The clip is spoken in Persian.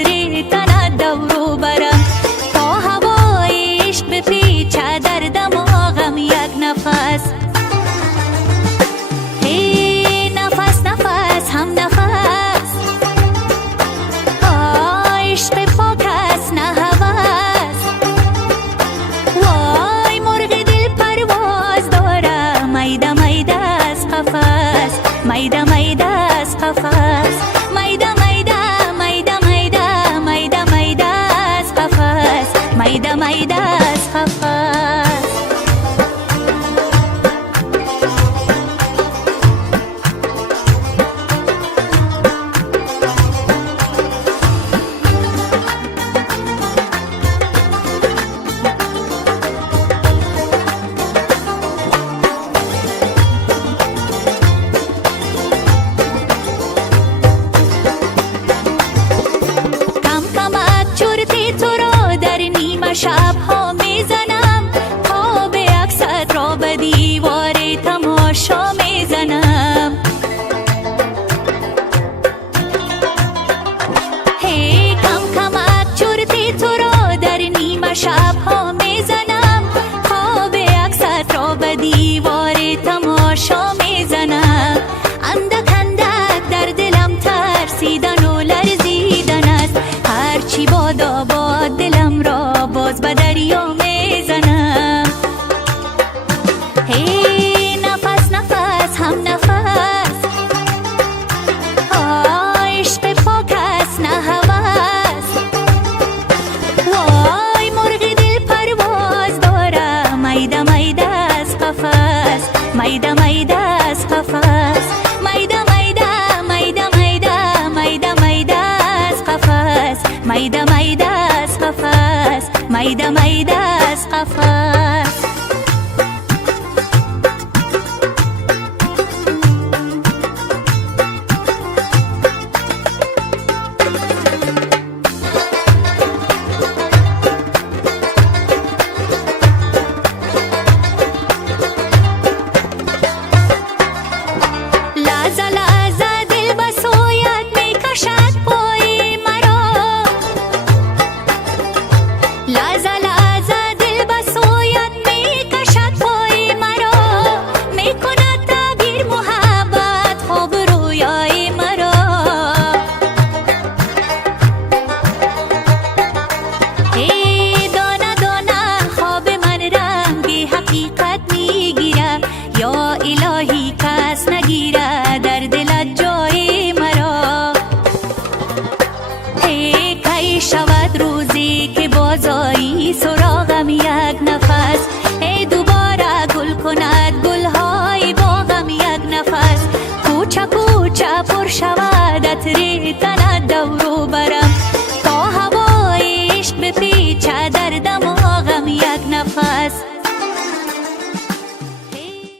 عطر تنت دورو برم تا هوای عشق بپیچه در دماغم یک نفس. هی نفس نفس هم نفس، عشق پاک است نه هوس. وای مرغ دل پرواز داره، میده میده از قفس، میده میده از قفس، میده میده میده میده میده میده از قفس، میده میده از قفس. شبها میزنم، خواب عکست را به دیوار تماشا میزنم. هی کم کمک چرتی تو را در نیمه شبها میزنم، خواب عکست را به دیوار تماشا میزنم. اندک اندک در دلم ترسیدن و لرزیدن است، هرچی بادا باد دلم را باز به دریا میزنم. هی نفس نفس هم نفس، عشق پاک است نه هوس. وای مرغ دل پرواز داره، میده میده از قفس، میده میده از قفس، میده میده میده میده میده میده از قفس، میده میده از قفس، میده میده از قفس. لحظه لحظه دل به سویت میکشد پای مرا، لحظه لحظه دل به سویت میکشد پای مرا، میکند تعبیر محبت خواب رویای مرا. ای دانه دانه خواب من رنگ حقیقت میگیره، یا الهی کس نگیره در دلت جای مرا. ای کی شود روزی که بازایی سراغم یک نفس، ای دوباره گل کند گلهای باغم یک نفس، کوچه کوچه پر شود عطر تنت دورو برم